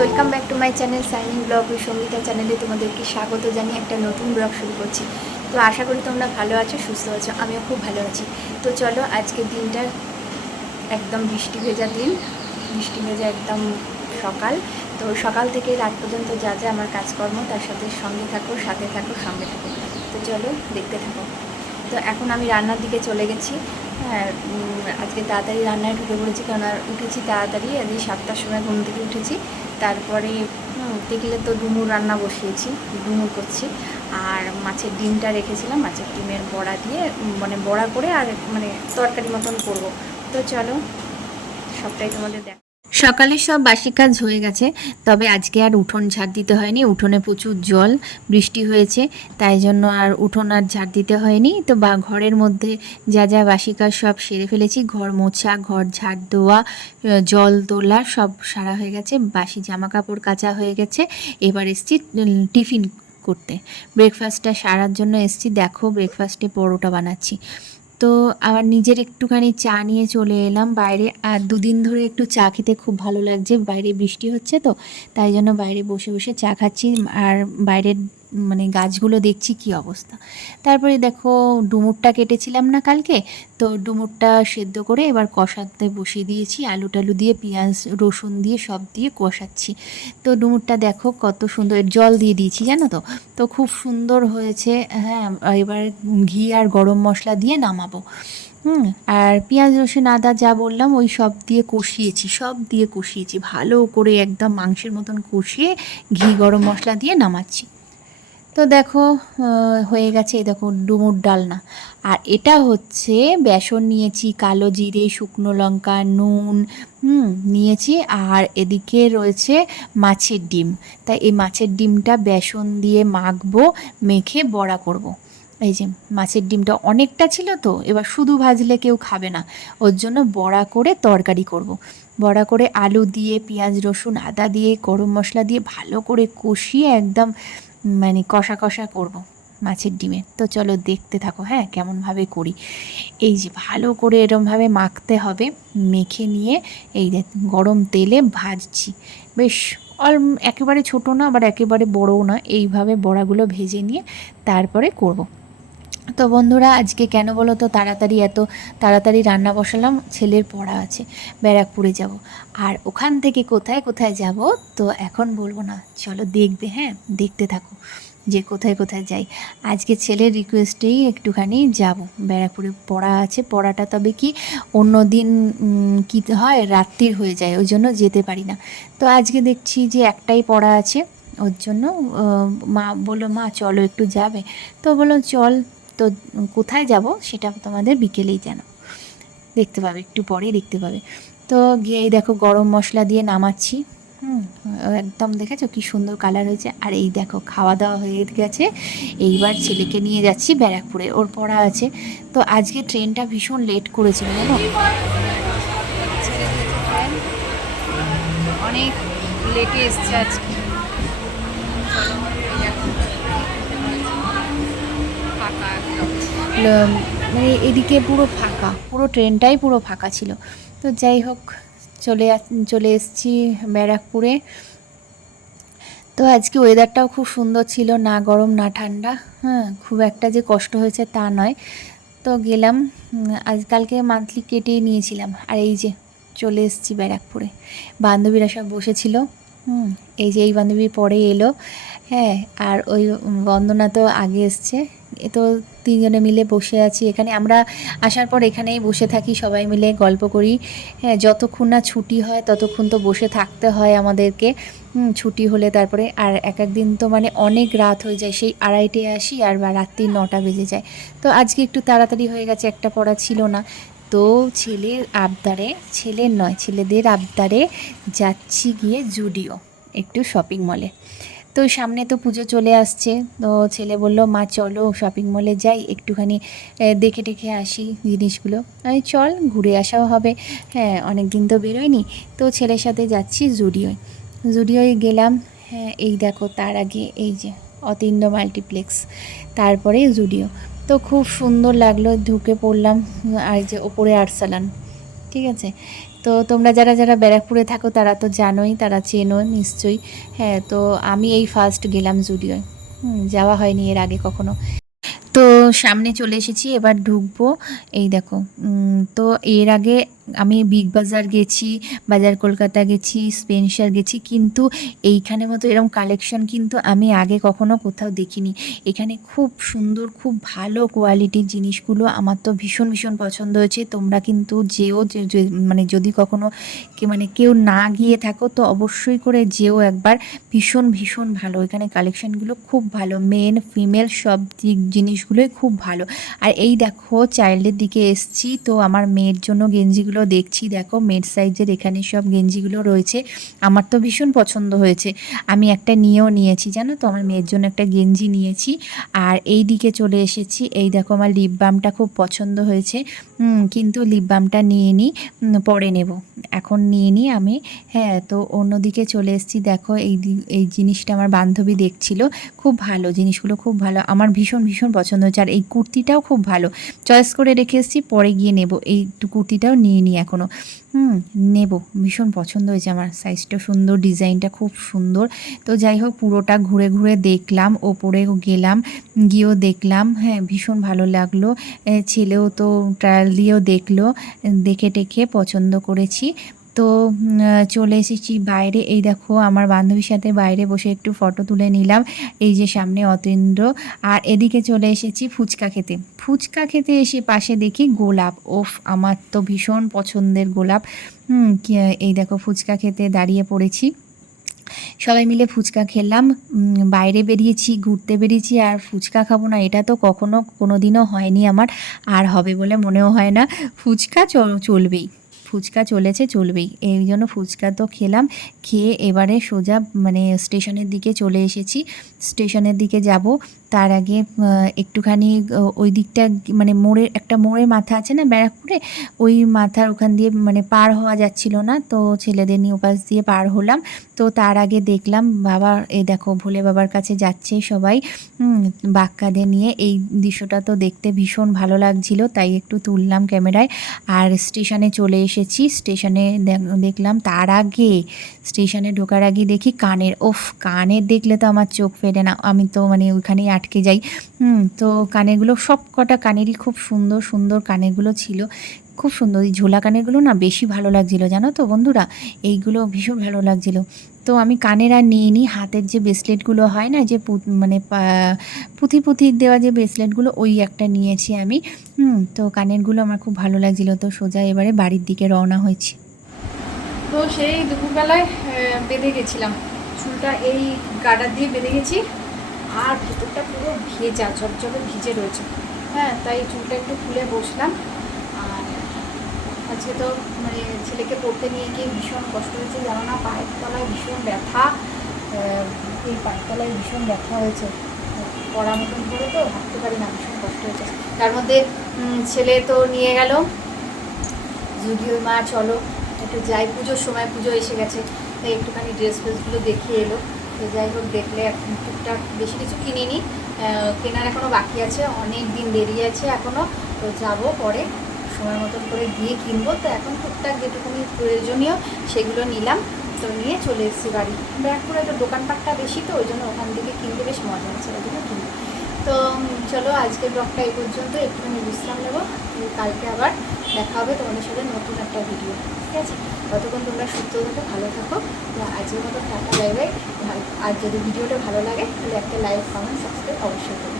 Welcome back to my channel shining blog ওই সঙ্গীতা চ্যানেলে তোমাদেরকে স্বাগত জানিয়ে একটা নতুন ব্লগ শুরু করছি। তো আশা করি তোমরা ভালো আছো, সুস্থ আছো, আমিও খুব ভালো আছি। তো চলো আজকের দিনটা একদম বৃষ্টি ভেজা দিন, বৃষ্টি ভেজা একদম সকাল। তো সকাল থেকে রাত পর্যন্ত যা যা আমার কাজকর্ম, তার সাথে সঙ্গে থাকো, সাথে থাকো, সঙ্গে থাকো। তো চলো দেখতে থাকো। তো এখন আমি রান্নার দিকে চলে গেছি। হ্যাঁ আজকে তাড়াতাড়ি রান্নায় ঢুকে পড়েছি আর উঠেছি তাড়াতাড়ি আজকে সাতটার সময় ঘুম থেকে উঠেছি। তারপরে দেখলে তো ডুমুর রান্না বসিয়েছি, ডুমুর করছি। আর মাছের ডিমটা রেখেছিলাম, মাছের ডিমের বড়া দিয়ে মানে বড়া করে আর মানে তরকারি মতন করব। তো চলো, সবটাই তোমাদের দেখ সকালে সব বাসি কাজ হয়ে গেছে, তবে আজকে আর উঠোন ঝাড় দিতে হয়নি। উঠোনে প্রচুর জল, বৃষ্টি হয়েছে, তাই জন্য আর উঠোন আর ঝাড় দিতে হয়নি। তো বা, ঘরের মধ্যে যা যা বাসি কাজ সব সেরে ফেলেছি। ঘর মোছা, ঘর ঝাড় দেওয়া জল তোলা সব সারা হয়ে গেছে। বাসি জামা কাপড় কাচা হয়ে গেছে। এবার এসছি টিফিন করতে। ব্রেকফাস্টটা সারার জন্য এসছি। দেখো ব্রেকফাস্টে পরোটা বানাচ্ছি। তো আবার নিজের একটুখানি চা নিয়ে চলে এলাম। বাইরে আর দুদিন ধরে একটু চা খেতে খুব ভালো লাগছে। বাইরে বৃষ্টি হচ্ছে তো, তাই জন্য বাইরে বসে বসে চা খাচ্ছি। আর বাইরের মানে গাছগুলো দেখছি কি অবস্থা। তারপরে দেখো ডুমুরটা কেটেছিলাম না কালকে, তো ডুমুরটা সেদ্ধ করে এবার কষাতে বসিয়ে দিয়েছি। আলু টালু দিয়ে, পেঁয়াজ, রসুন দিয়ে সব দিয়ে কষাচ্ছি। তো ডুমুরটা দেখো কত সুন্দর জল দিয়ে দিয়েছি জানো তো। তো খুব সুন্দর হয়েছে হ্যাঁ এবার ঘি আর গরম মশলা দিয়ে নামাবো। হুম, আর পেঁয়াজ, রসুন, আদা যা বললাম ওই সব দিয়ে কষিয়েছি, সব দিয়ে কষিয়েছি। ভালো করে একদম মাংসের মতন কষিয়ে ঘি, গরম মশলা দিয়ে নামাচ্ছি। তো দেখো হয়ে গেছে এই দেখো ডুমুর ডালনা আর এটা হচ্ছে বেসন নিয়েছি, কালো জিরে, শুকনো লঙ্কা, নুন, হুম, নিয়েছি আর এদিকে রয়েছে মাছের ডিম তাই এই মাছের ডিমটা বেসন দিয়ে মাখবো, মেখে বড়া করব। এই যে মাছের ডিমটা অনেকটা ছিল তো, এবার শুধু ভাজলে কেউ খাবে না ওর জন্য বড়া করে তরকারি করব। বড়া করে আলু দিয়ে, পেঁয়াজ, রসুন, আদা দিয়ে, গরম মশলা দিয়ে ভালো করে কষিয়ে একদম মানে কষা কষা করব মাছের ডিমে। তো চলো দেখতে থাকো হ্যাঁ কেমনভাবে করি। এই যে ভালো করে এরমভাবে মাখতে হবে, মেখে নিয়ে এই গরম তেলে ভাজছি। বেশ অল একেবারে ছোটো না, আবার একেবারে বড়ও না, এইভাবে বড়াগুলো ভেজে নিয়ে তারপরে করব। তো বন্ধুরা, আজকে কেন বলো তো তাড়াতাড়ি এত তাড়াতাড়ি রান্না বসালাম, ছেলের পড়া আছে, ব্যারাকপুরে যাব। আর ওখান থেকে কোথায় কোথায় যাব, তো এখন বলব না। চলো দেখবে হ্যাঁ দেখতে থাকো যে কোথায় কোথায় যাই। আজকে ছেলের রিকোয়েস্টেই একটুখানি যাব। ব্যারাকপুরে পড়া আছে, পড়াটা তবে কি অন্য দিন কি হয়, রাত্রির হয়ে যায়, ওই জন্য যেতে পারি না। তো আজকে দেখছি যে একটাই পড়া আছে, ওর জন্য মা বলল, মা, চলো একটু যাবে। তো বলল, চল তো কোথায় যাব সেটা তোমাদের বিকেলেই জানো। দেখতে পাবে, একটু পরেই দেখতে পাবে। তো গিয়ে দেখো গরম মশলা দিয়ে নামাচ্ছি। হুম, একদম দেখেছ কি সুন্দর কালার হয়েছে। আর এই দেখো খাওয়া দাওয়া হয়ে গেছে। এইবার ছেলেকে নিয়ে যাচ্ছি ব্যারাকপুরে, ওর পড়া আছে। তো আজকে ট্রেনটা ভীষণ লেট করেছিল, জানো? অনেক লেটে এসছে আজকে। মানে এদিকে পুরো ফাঁকা, পুরো ট্রেনটাই পুরো ফাঁকা ছিল। তো যাই হোক, চলে চলে এসেছি ব্যারাকপুরে। তো আজকে ওয়েদারটাও খুব সুন্দর ছিল, না গরম, না ঠান্ডা। হ্যাঁ খুব একটা যে কষ্ট হয়েছে তা নয়। তো গেলাম আজকালকে মান্থলি কেটেই নিয়েছিলাম। আর এই যে, চলে এসেছি ব্যারাকপুরে। বান্ধবীরা সব বসেছিল। হুম, এই যে এই বান্ধবী পরে এলো। হ্যাঁ আর ওই বন্দনা তো আগে এসছে। তো তিনজনে মিলে বসে আছি এখানে। আমরা আসার পর এখানেই বসে থাকি, সবাই মিলে গল্প করি। হ্যাঁ যতক্ষণ না ছুটি হয় ততক্ষণ তো বসে থাকতে হয় আমাদেরকে। ছুটি হলে তারপরে আর এক এক দিন তো মানে অনেক রাত হয়ে যায়, সেই আড়াইটে আসি আর বা রাত্রি নটা বেজে যায়। তো আজকে একটু তাড়াতাড়ি হয়ে গেছে, একটা পড়া ছিল না। তো ছেলের আবদারে, ছেলের নয়, ছেলেদের আবদারে যাচ্ছি গিয়ে জুডিও, একটু শপিং মলে। তো সামনে তো পুজো চলে আসছে। তো ছেলে বলল, মা, চলো শপিং মলে যাই, একটুখানি দেখে টেখে আসি জিনিসগুলো। আমি চল, ঘুরে আসাও হবে। হ্যাঁ অনেক দিন তো বেরোয়নি। তো ছেলের সাথে যাচ্ছি জুডিওয়। জুডিওয় গেলাম হ্যাঁ এই দেখো, তার আগে এই যে, অতীন্দ্র মাল্টিপ্লেক্স, তারপরে জুডিও। তো খুব সুন্দর লাগল, ঢুকে পড়লাম, আর যে, ওপরে আর্সালান, ঠিক আছে? তো তোমরা যারা যারা ব্যারাকপুরে থাকো, তারা তো জানোই, তারা চেনো নিশ্চয়ই। হ্যাঁ তো আমি এই ফার্স্ট গেলাম জুডিওয়। যাওয়া হয়নি এর আগে কখনো। তো সামনে চলে এসেছি, এবার ঢুকবো। এই দেখো তো এর আগে আমি বিগ বাজার গেছি বাজার কলকাতা গেছি স্পেন্সার গেছি, কিন্তু এইখানে মতো এরকম কালেকশন কিন্তু আমি আগে কখনো কোথাও দেখিনি। এখানে খুব সুন্দর, খুব ভালো কোয়ালিটির জিনিসগুলো আমার তো ভীষণ ভীষণ পছন্দ হয়েছে। তোমরা কিন্তু যেও মানে যদি কখনো মানে কেউ না গিয়ে থাকো, তো অবশ্যই করে যেও একবার। ভীষণ ভীষণ ভালো। এখানে কালেকশনগুলো খুব ভালো। মেন ফিমেল সব দিক, জিনিসগুলোই খুব ভালো। আর এই দেখো চাইল্ডের দিকে এসছি, তো আমার মেয়ের জন্য গেঞ্জিগুলো দেখছি, দেখো মেড সাইজের এখানে সব গেঞ্জিগুলো রয়েছে। আমার তো ভীষণ পছন্দ হয়েছে। আমি একটা নিয়েও নিয়েছি, জানো তো? আমার মেয়ের জন্য একটা গেঞ্জি নিয়েছি। আর এই দিকে চলে এসেছি। এই দেখো আমার লিপ বামটা খুব পছন্দ হয়েছে। কিন্তু লিপ বামটা নিয়ে নিই পরে নেব। এখন নিয়ে নিই আমি হ্যাঁ তো অন্যদিকে চলে এসেছি। দেখো, এই এই জিনিসটা আমার বান্ধবী দেখছিল। খুব ভালো, জিনিসগুলো খুব ভালো। আমার ভীষণ ভীষণ পছন্দ হচ্ছে আর এই কুর্তিটাও খুব ভালো। চয়েস করে রেখে এসেছি, পরে গিয়ে নেব। এই কুর্তিটাও নিয়ে নিই এখনও হুম, নেব। ভীষণ পছন্দ হয়েছে আমার। সাইজটা সুন্দর ডিজাইনটা খুব সুন্দর। তো যাই হোক, পুরোটা ঘুরে ঘুরে দেখলাম, ওপরে গেলাম, গিয়েও দেখলাম। হ্যাঁ ভীষণ ভালো লাগল। ছেলেও তো ট্রায়াল দিয়েও দেখল। দেখে টেখে পছন্দ করেছি। তো চলে এসেছি বাইরে। এই দেখো, আমার বান্ধবীর সাথে বাইরে বসে একটু ফটো তুলে নিলাম। এই যে সামনে অতীন্দ্র। আর এদিকে চলে এসেছি ফুচকা খেতে। ফুচকা খেতে এসে পাশে দেখি গোলাপ। ওফ, আমার তো ভীষণ পছন্দের গোলাপ। হুম এই দেখো ফুচকা খেতে দাঁড়িয়ে পড়েছি। সবাই মিলে ফুচকা খেলাম। বাইরে বেরিয়েছি, ঘুরতে বেরিয়েছি। আর ফুচকা খাব না, এটা তো কখনো কোনো দিনও হয়নি আমার। আর হবে বলে মনেও হয় না। ফুচকা চলবেই। ফুচকা চলেছে, চলবেই। এই জন্য ফুচকা তো খেলাম, খেয়ে এবারে সোজা মানে স্টেশনের দিকে চলে এসেছি। স্টেশনের দিকে যাব, তার আগে একটুখানি ওই দিকটা মানে মোড়ের, একটা মোড়ের মাথা আছে না ব্যারাকপুরে? ওই মাথার ওখান দিয়ে মানে পার হওয়া যাচ্ছিল না, তো ছেলেদের নিয়ে ওপাশ দিয়ে পার হলাম। তো তার আগে দেখলাম, বাবা এই দেখো, ভোলে বাবার কাছে যাচ্ছে সবাই বাক্কাদের নিয়ে। এই দৃশ্যটা তো দেখতে ভীষণ ভালো লাগছিল, তাই একটু তুললাম ক্যামেরায়। আর স্টেশনে চলে এসেছি স্টেশনে দেখ- দেখলাম তার আগে স্টেশনে ঢোকার আগে দেখি কানের, ওফ কানে দেখলে তো আমার চোখ ফেরে না, আমি তো মানে ওইখানেই আটকে যাই। হুম, তো কানেরগুলো সব কটা কানেরই খুব সুন্দর সুন্দর কানেরগুলো ছিল। খুব সুন্দর। এই ঝোলা কানেরগুলো না বেশি ভালো লাগছিল, জানো তো বন্ধুরা? এইগুলো ভীষণ ভালো লাগছিল। তো আমি কানের আর নিয়ে নিই হাতের যে ব্রেসলেটগুলো হয় না, যে মানে পুঁথি পুঁথি দেওয়া যে ব্রেসলেটগুলো ওই একটা নিয়েছি আমি। হুম, তো কানেরগুলো আমার খুব ভালো লাগছিল। তো সোজা এবারে বাড়ির দিকে রওনা হয়েছি। তো সেই দুপুরবেলায় বেঁধে গেছিলাম। চুলটা এই গাডার দিয়ে বেঁধে গেছি। আর ভেতরটা পুরো ভেজা ঝরঝরে ভিজে রয়েছে। হ্যাঁ তাই চুলটা একটু খুলে বসলাম। আজকে তো মানে ছেলেকে পড়তে নিয়ে গিয়ে ভীষণ কষ্ট হয়েছে, জানো না? পায়ের তলায় ভীষণ ব্যথা এই পায়ের তলায় ভীষণ ব্যথা হয়েছে। পড়া মতন করে তো হাঁটতে পারি না, ভীষণ কষ্ট হয়েছে। তার মধ্যে ছেলে তো নিয়ে গেল। জুডিও মা, চলো, একটু যাই, পুজোর সময় পুজো এসে গেছে। তাই একটুখানি ড্রেস ফ্রেসগুলো দেখিয়ে এলো। তো যাই হোক, দেখলে টুকটাক বেশি কিছু কিনিনি। কেনার এখনও বাকি আছে, অনেক দিন দেরি আছে এখনও তো যাব পরে। সময় মতন করে গিয়ে কিনবো। তো এখন টুকটাক যেটুকুনি প্রয়োজনীয় সেগুলো নিলাম। তো নিয়ে চলে এসেছি বাড়ি। ব্যারাকপুরে তো দোকানপাটটা বেশি তো ওই জন্য ওখান থেকে কিনতে বেশ মজা হচ্ছে ওই জন্য কিনি তো চলো আজকের ব্লগটা এই পর্যন্ত, একটুখানি বিশ্রাম নেব। কালকে আবার দেখা হবে তোমাদের সাথে নতুন একটা ভিডিও ঠিক আছে? ততক্ষণ তোমরা সুস্থ থাকো, ভালো থাকো। তো আজকের মতো টাটা, বাই আর যদি ভিডিওটা ভালো লাগে, তাহলে একটা লাইক কমেন্ট সাবস্ক্রাইব অবশ্যই করবে। আছে